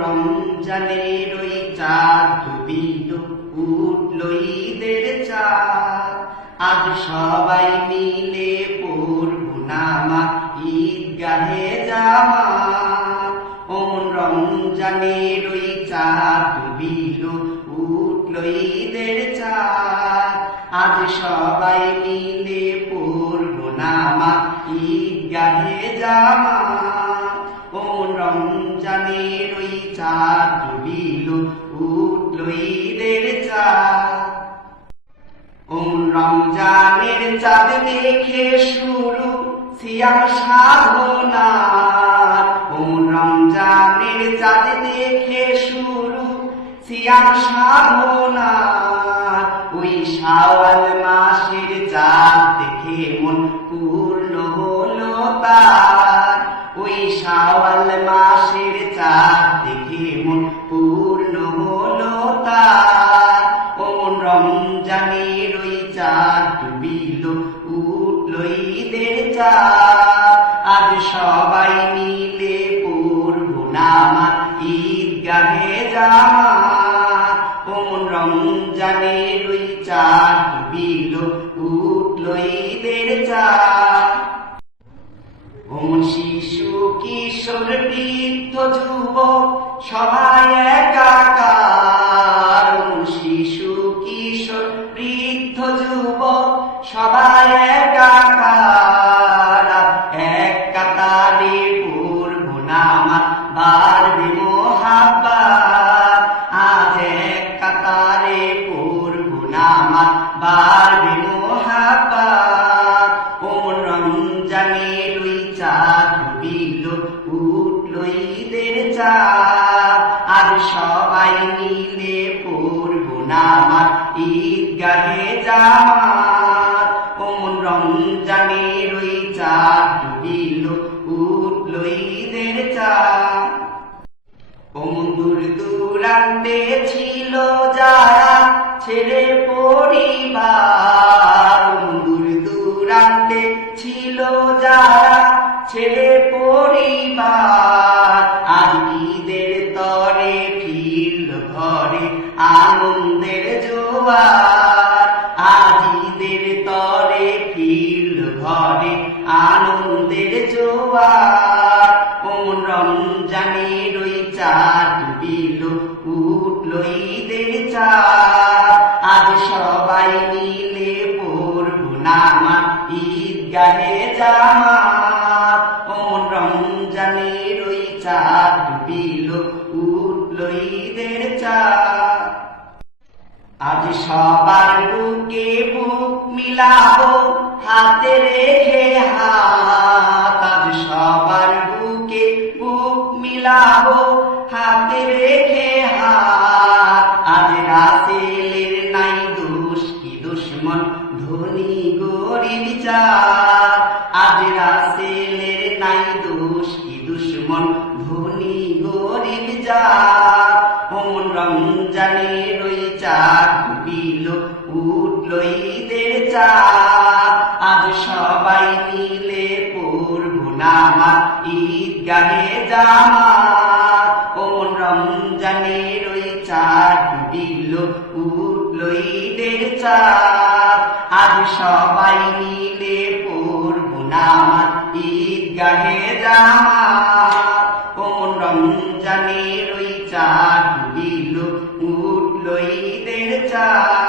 রমজানের ওই চাঁদ ডুবিল, উঠল ঈদের চাঁদ। আজ সবাই মিলে পড়ব নামাজ, ঈদগাহে জামাত। ওমন রমজানের ওই চাঁদ ডুবিল, উঠল ঈদের চাঁদ। আজ সবাই মিলে পড়ব নামাজ, ঈদগাহে জামাত। ওমন রমজানের ওই চাঁদ ডুবিল, উঠল ঈদের চাঁদ। ওমন রমজানের চাঁদ দেখে শুরু সিয়াম সাধনার। ওমন রমজানের চাঁদ দেখে শুরু সিয়াম সাধনার। ওই শাওয়াল মাসের চাঁদ দেখে মন পূর্ণ হলো তার। ওই শাওয়াল মাসের চাঁদ দেখে মন পূর্ণ হলো তার। ওমন রমজানের ওই চাঁদ ডুবিল, উঠল ঈদের চাঁদ। আজ সবাই মিলে পড়ব নামাজ, ঈদগাহে জামাত। ওমন রমজানের ওই চাঁদ ডুবিল, উঠল ঈদের চাঁদ। ওমন শিশু কিশোর বৃদ্ধ যুবক সবাই একাকার। ওমন শিশু কিশোর বৃদ্ধ যুবক সবাই একাকার। এক কাতারে পড়ব নামাজ, বাড়বে মোহাব্বত। আজ এক কাতারে পড়ব নামাজ, বাড়বে মোহাব্বত। ওমন রমজানের ওই চাঁদ ডুবিল, উঠল ঈদের চাঁদ। আজ সবাই মিলে পড়ব নামাজ, ঈদগাহে জামাত। ওমন রমজানের ওই চাঁদ ডুবিল, উঠল ঈদের চাঁদ। ওমন দূর দূরান্তে ছিল যারা ছেড়ে পরিবার। ওমন দূর দূরান্তে ছিল যারা ছেড়ে পরিবার। আজ ঈদের তরে ফিরল ঘরে আনন্দের জোয়ার। আজ ঈদের তরে ফিরল ঘরে আনন্দের জোয়ার। ওমন রমজানের ওই চাঁদ ডুবিল, উঠল ঈদের চাঁদ। আজ সবাই মিলে পড়ব নামাজ, ঈদগাহে জামাত। ওমন রমজানের ওই চাঁদ ডুবিল, উঠল ঈদের চাঁদ। আজ সবার বুকে বুক মিলাবো, হাতে রেখে হাত। আজ সবার বুকে বুক মিলাবো, হাতে রেখে হাত। আজ রাসেলের নাই দোষ কি দুশ্মন, ধনী গরিব চাঁদ। আজ রাসেলের নাই দোষ কি দুশ্মন, ধনী গরিব চাঁদ। ওমন রমজানের ওই চাঁদ ডুবিল, উঠল ঈদের চাঁদ। আজ সবাই মিলে পড়ব নামাজ, ঈদগাহে জামাত। ওমন রমজানের ওই চাঁদ ডুবিল, উঠল ঈদের চাঁদ। আজ সবাই মিলে পড়ব নামাজ, ঈদগাহে জামাত। ওমন রমজানের ওই চাঁদ ডুবিল, উঠল ঈদের চাঁদ।